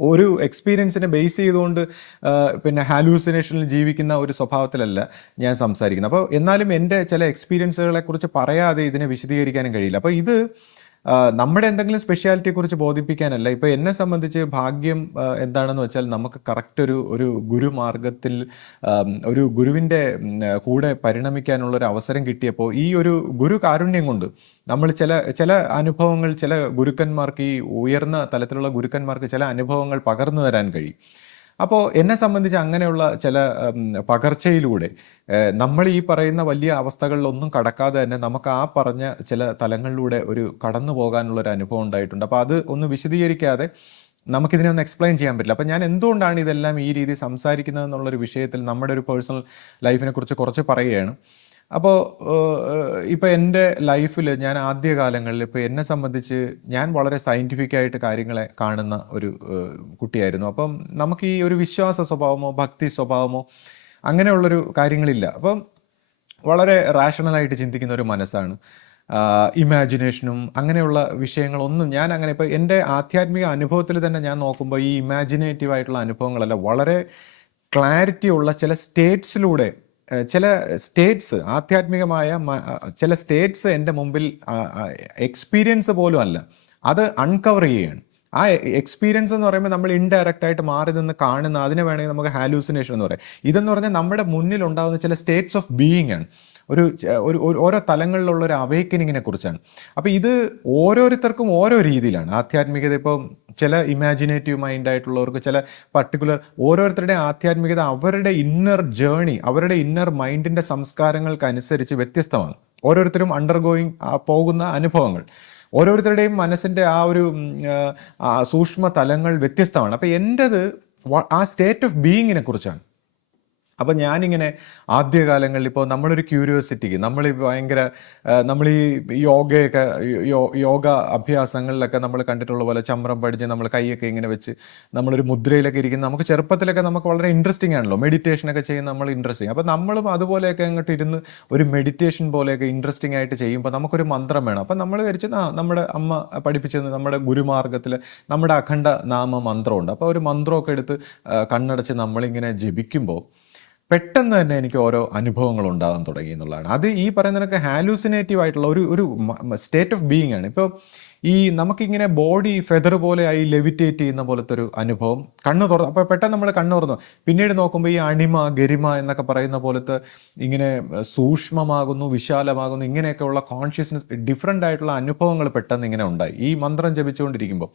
ഒരു എക്സ്പീരിയൻസിനെ ബേസ് ചെയ്തുകൊണ്ട് പിന്നെ ഹാലൂസിനേഷനിൽ ജീവിക്കുന്ന ഒരു സ്വഭാവത്തിലല്ല ഞാൻ സംസാരിക്കുന്നത്. അപ്പോൾ എന്നാലും എന്റെ ചില എക്സ്പീരിയൻസുകളെ കുറിച്ച് പറയാതെ ഇതിനെ വിശദീകരിക്കാനും കഴിയില്ല. അപ്പോൾ ഇത് നമ്മുടെ എന്തെങ്കിലും സ്പെഷ്യാലിറ്റിയെ കുറിച്ച് ബോധിപ്പിക്കാനല്ല. ഇപ്പൊ എന്നെ സംബന്ധിച്ച് ഭാഗ്യം എന്താണെന്ന് വെച്ചാൽ നമുക്ക് കറക്റ്റ് ഒരു ഒരു ഗുരുമാർഗത്തിൽ ഒരു ഗുരുവിന്റെ കൂടെ പരിണമിക്കാനുള്ള ഒരു അവസരം കിട്ടിയപ്പോൾ ഈ ഒരു ഗുരു കാരുണ്യം കൊണ്ട് നമ്മൾ ചില ചില അനുഭവങ്ങൾ ചില ഗുരുക്കന്മാർക്ക് ഈ ഉയർന്ന തലത്തിലുള്ള ഗുരുക്കന്മാർക്ക് ചില അനുഭവങ്ങൾ പകർന്നു തരാൻ കഴിയും. അപ്പോൾ എന്നെ സംബന്ധിച്ച് അങ്ങനെയുള്ള ചില പകർച്ചയിലൂടെ നമ്മൾ ഈ പറയുന്ന വലിയ അവസ്ഥകളിലൊന്നും കടക്കാതെ തന്നെ നമുക്ക് ആ പറഞ്ഞ ചില തലങ്ങളിലൂടെ ഒരു കടന്നു പോകാനുള്ള ഒരു അനുഭവം ഉണ്ടായിട്ടുണ്ട്. അപ്പോൾ അത് ഒന്ന് വിശദീകരിക്കാതെ നമുക്കിതിനെ ഒന്ന് എക്സ്പ്ലെയിൻ ചെയ്യാൻ പറ്റില്ല. അപ്പോൾ ഞാൻ എന്തുകൊണ്ടാണ് ഇതെല്ലാം ഈ രീതി സംസാരിക്കുന്നത് എന്നുള്ളൊരു വിഷയത്തിൽ നമ്മുടെ ഒരു പേഴ്സണൽ ലൈഫിനെ കുറിച്ച് കുറച്ച് പറയുകയാണ്. അപ്പോൾ ഇപ്പോൾ എന്റെ ലൈഫിൽ ഞാൻ ആദ്യ കാലങ്ങളിൽ ഇപ്പോൾ എന്നെ സംബന്ധിച്ച് ഞാൻ വളരെ സയന്റിഫിക് ആയിട്ട് കാര്യങ്ങളെ കാണുന്ന ഒരു കുട്ടിയായിരുന്നു. അപ്പം നമുക്ക് ഈ ഒരു വിശ്വാസ സ്വഭാവമോ ഭക്തി സ്വഭാവമോ അങ്ങനെയുള്ളൊരു കാര്യങ്ങളില്ല. അപ്പം വളരെ റാഷണലായിട്ട് ചിന്തിക്കുന്ന ഒരു മനസ്സാണ്. ഇമാജിനേഷനും അങ്ങനെയുള്ള വിഷയങ്ങളൊന്നും ഞാൻ അങ്ങനെ ഇപ്പോൾ എന്റെ ആധ്യാത്മിക അനുഭവത്തിൽ തന്നെ ഞാൻ നോക്കുമ്പോൾ ഈ ഇമാജിനേറ്റീവ് ആയിട്ടുള്ള അനുഭവങ്ങളല്ല വളരെ ക്ലാരിറ്റി ഉള്ള ചില സ്റ്റേറ്റ്സിലൂടെ ചില സ്റ്റേറ്റ്സ് ആധ്യാത്മികമായ ചില സ്റ്റേറ്റ്സ് എന്റെ മുമ്പിൽ എക്സ്പീരിയൻസ് പോലും അല്ല. അത് അൺകവർ ചെയ്യുകയാണ്. ആ എക്സ്പീരിയൻസ് എന്ന് പറയുമ്പോൾ നമ്മൾ ഇൻഡയറക്റ്റ് ആയിട്ട് മാറി നിന്ന് കാണുന്ന അതിനെ വേണമെങ്കിൽ നമുക്ക് ഹാലൂസിനേഷൻ എന്ന് പറയാം. ഇതെന്ന് പറഞ്ഞാൽ നമ്മുടെ മുന്നിൽ ഉണ്ടാകുന്ന ചില സ്റ്റേറ്റ്സ് ഓഫ് ബീയിങ് ആണ്. ഒരു ഒരു ഓരോ തലങ്ങളിലുള്ള ഒരു അവേക്കനിങ്ങിനെ കുറിച്ചാണ്. അപ്പോൾ ഇത് ഓരോരുത്തർക്കും ഓരോ രീതിയിലാണ്. ആധ്യാത്മികത ഇപ്പോൾ ചില ഇമാജിനേറ്റീവ് മൈൻഡ് ആയിട്ടുള്ളവർക്ക് ചില പർട്ടിക്കുലർ ഓരോരുത്തരുടെ ആധ്യാത്മികത അവരുടെ ഇന്നർ ജേണി അവരുടെ ഇന്നർ മൈൻഡിന്റെ സംസ്കാരങ്ങൾക്കനുസരിച്ച് വ്യത്യസ്തമാണ്. ഓരോരുത്തരും അണ്ടർഗോയിങ് പോകുന്ന അനുഭവങ്ങൾ. ഓരോരുത്തരുടെയും മനസ്സിന്റെ ആ ഒരു സൂക്ഷ്മ തലങ്ങൾ വ്യത്യസ്തമാണ്. അപ്പോൾ എന്റെത് ആ സ്റ്റേറ്റ് ഓഫ് ബീയിങ്ങിനെ കുറിച്ചാണ്. അപ്പം ഞാനിങ്ങനെ ആദ്യകാലങ്ങളിൽ ഇപ്പോൾ നമ്മളൊരു ക്യൂരിയോസിറ്റിക്ക് നമ്മൾ ഭയങ്കര നമ്മൾ ഈ യോഗയൊക്കെ യോഗ അഭ്യാസങ്ങളിലൊക്കെ നമ്മൾ കണ്ടിട്ടുള്ള പോലെ ചമ്രം പഠിച്ച് നമ്മൾ കൈയൊക്കെ ഇങ്ങനെ വെച്ച് നമ്മളൊരു മുദ്രയിലൊക്കെ ഇരിക്കുന്ന നമുക്ക് ചെറുപ്പത്തിലൊക്കെ നമുക്ക് വളരെ ഇൻട്രസ്റ്റിംഗ് ആണല്ലോ. മെഡിറ്റേഷനൊക്കെ ചെയ്യുന്ന നമ്മൾ ഇൻട്രസ്റ്റിംഗ് അപ്പോൾ നമ്മളും അതുപോലെയൊക്കെ അങ്ങോട്ട് ഇരുന്ന് ഒരു മെഡിറ്റേഷൻ പോലെയൊക്കെ ഇൻട്രസ്റ്റിംഗ് ആയിട്ട് ചെയ്യുമ്പോൾ നമുക്കൊരു മന്ത്രം വേണം. അപ്പം നമ്മൾ വിചാരിച്ചു ആ നമ്മുടെ അമ്മ പഠിപ്പിച്ചത് നമ്മുടെ ഗുരുമാർഗത്തിൽ നമ്മുടെ അഖണ്ഡ നാമ മന്ത്രമുണ്ട്. അപ്പോൾ ഒരു മന്ത്രമൊക്കെ എടുത്ത് കണ്ണടച്ച് നമ്മളിങ്ങനെ ജപിക്കുമ്പോൾ പെട്ടെന്ന് തന്നെ എനിക്ക് ഓരോ അനുഭവങ്ങൾ ഉണ്ടാകാൻ തുടങ്ങി എന്നുള്ളതാണ്. അത് ഈ പറയുന്നതിനൊക്കെ ഹാലൂസിനേറ്റീവ് ആയിട്ടുള്ള ഒരു ഒരു സ്റ്റേറ്റ് ഓഫ് ബീയിങ് ആണ്. ഇപ്പോൾ ഈ നമുക്കിങ്ങനെ ബോഡി ഫെദർ പോലെ ആയി ലെവിറ്റേറ്റ് ചെയ്യുന്ന പോലത്തെ ഒരു അനുഭവം കണ്ണ് തുറന്നു അപ്പോൾ പെട്ടെന്ന് നമ്മൾ കണ്ണ് തുറന്നു. പിന്നീട് നോക്കുമ്പോൾ ഈ അണിമ ഗരിമ എന്നൊക്കെ പറയുന്ന പോലത്തെ ഇങ്ങനെ സൂക്ഷ്മമാകുന്നു വിശാലമാകുന്നു ഇങ്ങനെയൊക്കെയുള്ള കോൺഷ്യസ്നെസ് ഡിഫറെന്റ് ആയിട്ടുള്ള അനുഭവങ്ങൾ പെട്ടെന്ന് ഇങ്ങനെ ഉണ്ടായി. ഈ മന്ത്രം ജപിച്ചുകൊണ്ടിരിക്കുമ്പോൾ